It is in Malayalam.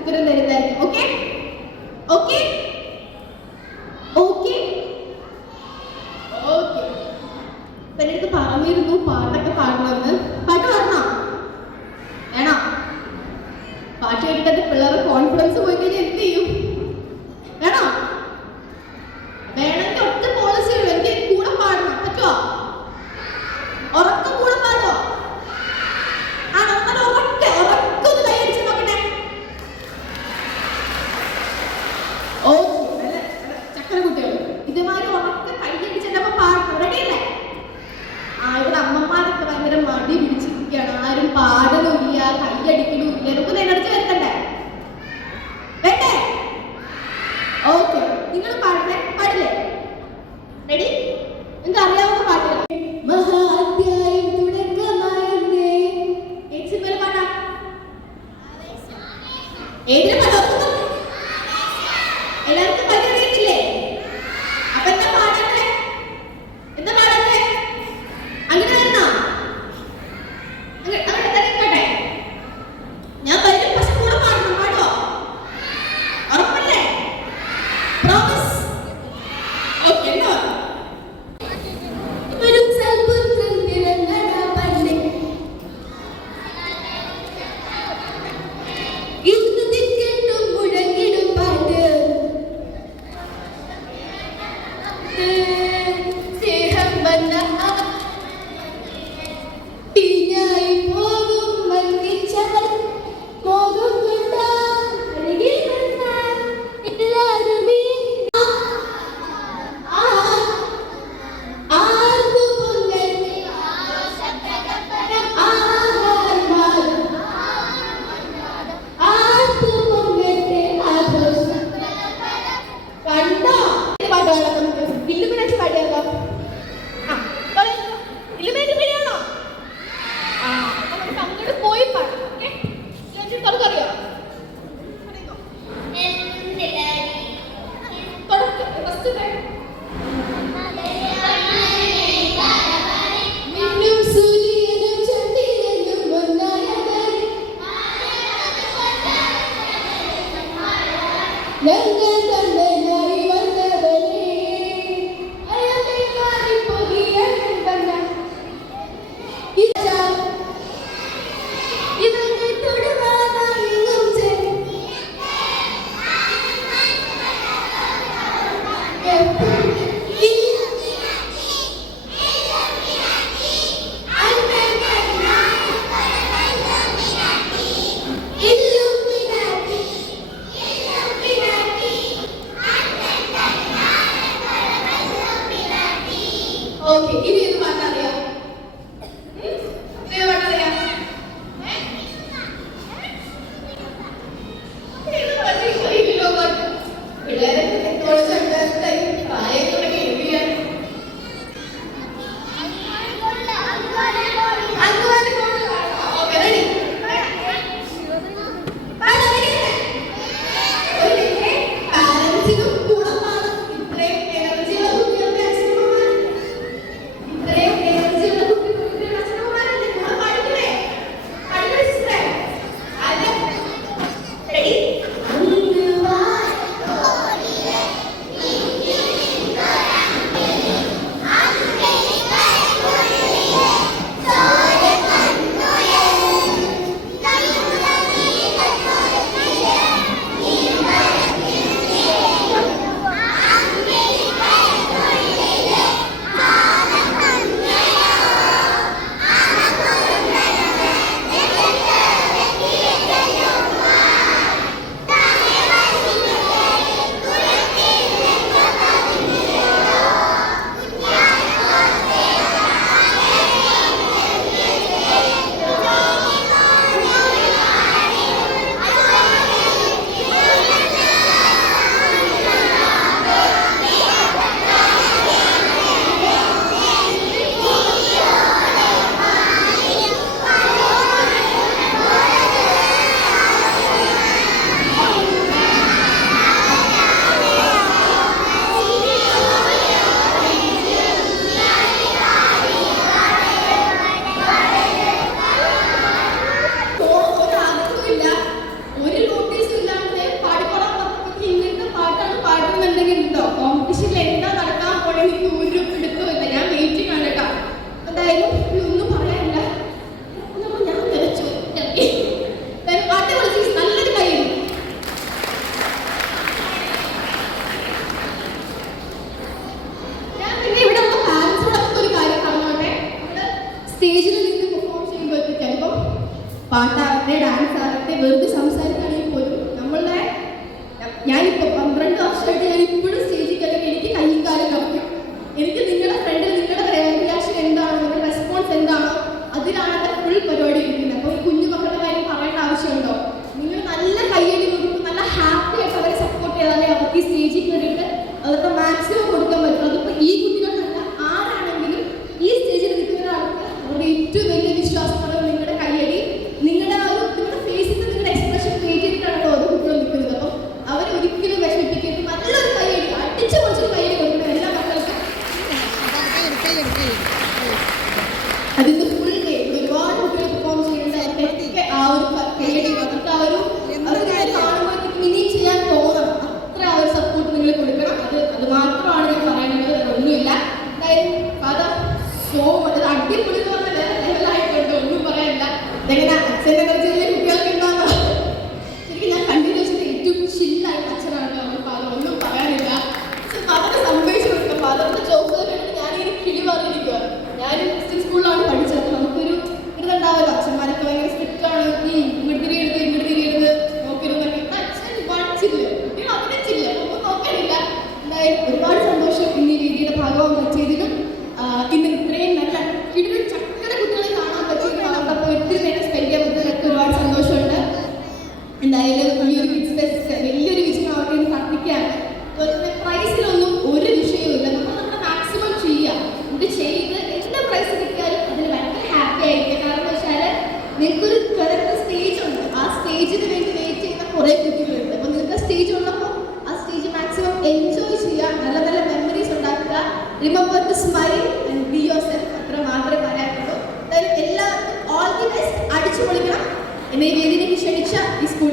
ഉത്തരം തരുന്നതായിരിക്കും. Okay okay okay okay. അപ്പൊ എൻ്റെ അടുത്ത് പറഞ്ഞിരുന്നു പാട്ടൊക്കെ പാടണമെന്ന്. പാട്ട് പാടണോ? വേണോ? പാട്ട് കേട്ടിട്ട് പിള്ളേരെ കോൺഫിഡൻസ് പോയി കഴിഞ്ഞാൽ എന്ത് ചെയ്യും? വേണോ? വേണമെങ്കിൽ ഒറ്റ പോളിസി ഉള്ളൂ, എനിക്ക് കൂടെ പാടണം. പറ്റുമോ? ഉറക്കം കൂടെ പാടുമോ? ആണോ? അങ്ങനെ ഉറക്കൊന്ന് കൈയടിച്ച് നോക്കട്ടെ. ഓക്കെ, ചക്കര കുട്ടികൾ ഇതുമാതിരി ഉറക്കം കൈയടിച്ചിട്ടപ്പോ പാടണം. റെഡിയല്ലേ? ഇവിടെ അമ്മമാരൊക്കെ ഭയങ്കര മടി പിടിച്ചിരിക്കുകയാണ്. ആരും പാടലുമില്ല, കൈയടിക്കലുമില്ല. നമുക്ക് എനർജി വരുത്തണ്ടേ? വേണ്ടേ? ഓക്കെ, നിങ്ങൾ പാടട്ടെ. പാടില്ലേ? റെഡി? നിങ്ങൾക്ക് അറിയാവുന്ന പാട്ടുകൾ. മഹാധ്യായം തുടക്കമായിരുന്നേ. ഏത് സിനിമയിലെ പാട്ടാ? ഏതിലെ പാട്ടാ? എല്ലാവർക്കും പാട്ട് അറിയത്തില്ലേ? അപ്പൊ എന്താ പാടട്ടെ? എന്താ പാടട്ടെ? അങ്ങനെ വരണോ? അങ്ങനെ ഞാൻ വരും, പക്ഷെ കൂടെ പാടണം. പാടുവോ? ഉറപ്പല്ലേ? പ്രോമിസ്? ഓക്കെ. എന്നോ ഒരു സൽപുത്രൻ പിറന്നടാ പണ്ടേ, ഇന്ന് ദിക്കെട്ടും മുഴങ്ങിടും പാട്ട്, സ്നേഹം വന്ന തീഞ്ഞായി പോകും വന്നിച്ചവൾ മോഹം കൊണ്ട അരികിൽ വന്നാൽ എല്ലാവരും ആർക്കു പൊങ്ങൽ ആർക്കു പൊങ്ങത്തെ ആഘോഷം കണ്ടോ? പാട്ട് പാടാം നമുക്ക്. ഇല്ലുമിനാറ്റി പാടിയാലോ? ഇല്ലുമിനാറ്റി പാടിയാണോ? നമുക്ക് അങ്ങോട്ട് പോയി പാടാം. ഓക്കെ, തുടക്കറിയോ? ഫസ്റ്റ് ഇവങ്ങൾ തൊടുവാനായി വെറുതെ സംസാരിക്കുകയാണെങ്കിൽ പോലും നമ്മളുടെ ഞാനിപ്പോൾ 12 വർഷമായിട്ട് ഞാൻ ഇപ്പോഴും സ്റ്റേജിൽ കയറി എനിക്ക് കയ്യും കാലും കറക്കും. എനിക്ക് നിങ്ങളുടെ ഫ്രണ്ടിൽ നിങ്ങളുടെ റിയാക്ഷൻ എന്താണോ, നിങ്ങളുടെ റെസ്പോൺസ് എന്താണോ, അതിലാണ് എൻ്റെ ഫുൾ പരിപാടി ഇരിക്കുന്നത്. അപ്പോൾ ഈ കുഞ്ഞു മക്കളുടെ കാര്യം പറയേണ്ട ആവശ്യമുണ്ടോ? നിങ്ങൾ നല്ല കയ്യടി കൊടുക്കും, നല്ല ഹാപ്പി ആയിട്ട് അവരെ സപ്പോർട്ട് ചെയ്താലേ അവർക്ക് ഈ സ്റ്റേജിൽ കയറിയിട്ട് അവർക്ക് മാക്സിമം കൊടുക്കാൻ പറ്റും. അതിപ്പോൾ ഈ കുട്ടികൾക്കല്ല, ആരാണെങ്കിലും ഈ സ്റ്റേജിൽ നിൽക്കുന്ന ആൾക്ക് അവരുടെ ഏറ്റവും വലിയ വിശ്വാസം നിങ്ങളുടെ കയ്യടി, നിങ്ങളുടെ ആ ഒരു നിങ്ങളുടെ ഫേസിൽ നിങ്ങളുടെ എക്സ്പ്രഷൻ ക്രിയേറ്റ് ചെയ്തിട്ടാണ് ഓരോ കുട്ടികളും നിൽക്കുന്നത്. അപ്പം അവരെ ഒരിക്കലും വിഷമിപ്പിക്കരുത്. നല്ലൊരു കയ്യടി, അടിച്ച് കുറച്ചൊരു കയ്യടി കൊടുക്കണം എല്ലാ മക്കൾക്കും. അതിന്റെ ഫുൾ ഡേ ഒരുപാട് കുട്ടികൾ പെർഫോം ചെയ്യുന്നുണ്ട്. ആ ഒരു കയ്യടി അവർക്ക് ആ ഒരു കാണുമ്പോഴത്തേക്കും ഇനിയും ചെയ്യാൻ തോന്നണം. അത്ര ആ ഒരു സപ്പോർട്ട് നിങ്ങൾ കൊടുക്കണം. അത് മാത്രമാണ് ഞാൻ പറയാനുള്ളത്. ഒന്നുമില്ല. ഫാദർ സോ അടിപൊളി എന്ന് പറഞ്ഞാൽ വേറെ ലെവലായിട്ടുണ്ട്, ഒന്നും പറയാനില്ല. ഇതെങ്ങനെ അച്ഛൻ്റെ ചെറിയ കുട്ടികൾക്ക് ഉണ്ടാകുക. ശരിക്കും ഞാൻ കണ്ടിട്ട് വെച്ചിട്ട് ഏറ്റവും ചില്ലായിട്ട് അച്ഛനാണ് അവർ. ഫാദർ ഒന്നും പറയാനില്ല. ഫാദറിനെ സംഭവിച്ചു കൊടുക്കുക. ഫാദറിന്റെ ജോബ് കണ്ടിട്ട് ഞാനിങ്ങനെ കിളി പറഞ്ഞിരിക്കുക. ഞാൻ ക്രിസ്ത്യൻ സ്കൂളിലാണ് പഠിച്ചത്. നമുക്കൊരു ഇതുണ്ടാവുമല്ലോ, അച്ഛന്മാരൊക്കെ ഭയങ്കര സ്ട്രിക്റ്റ് ആണ്. ഇങ്ങോട്ട് തിരിയരുത് നോക്കരുതെന്നൊക്കെ. അച്ഛൻ പഠിച്ചില്ല, കുട്ടികൾ അഭിനയിച്ചില്ല, ഒന്നും നോക്കാനില്ല. എന്തായാലും ഒരുപാട് സന്തോഷം ഇന്ന് ഈ രീതിയുടെ ഭാഗമാകാൻ പറ്റിയതിലും ഇന്ന് ഇത്രയും നല്ല കിടുന്ന ചക്കര കുട്ടികളെ കാണാൻ പറ്റിയതിലും അവർക്ക് ഒത്തിരി നേരം സ്പെൻഡ് ചെയ്യാൻ പറ്റുന്നതൊക്കെ ഒരുപാട് സന്തോഷമുണ്ട്. എന്തായാലും ഈ ഒരു കിഡ്സ് ഫെസ്റ്റ് വലിയൊരു വിജയമാവട്ടെ എന്ന് പ്രാർത്ഥിക്കുകയാണ്. അതുപോലെ തന്നെ പ്രൈസിലൊന്നും ഒരു വിഷയവുമില്ല. നമ്മൾ നമ്മുടെ മാക്സിമം ചെയ്യുക. ഇത് ചെയ്ത് എന്ത് പ്രൈസ് കിട്ടിയാലും അതിന് ഭയങ്കര ഹാപ്പി ആയിരിക്കും. കാരണം എന്ന് വെച്ചാൽ നിങ്ങൾക്കൊരു കിടക്കുന്ന സ്റ്റേജ് ഉണ്ട്. ആ സ്റ്റേജിന് വേണ്ടി വെയിറ്റ് ചെയ്യുന്ന കുറേ കുട്ടികളുണ്ട്. അപ്പോൾ നിങ്ങൾക്ക് സ്റ്റേജ് ഉള്ളപ്പോൾ ആ സ്റ്റേജ് മാക്സിമം എൻജോയ് ചെയ്യുക, നല്ല നല്ല മെമ്മറീസ് ഉണ്ടാക്കുക. Remember to smile and be yourself. അത്ര മാത്രമേ പറയാനുള്ളൂ. എന്തായാലും എല്ലാവർക്കും ഓൾ ദി ബെസ്റ്റ്. അടിച്ചു പൊളിക്കണം. എന്നെ ഈ വേദിയിലേക്ക് ക്ഷണിച്ച ഈ സ്കൂൾ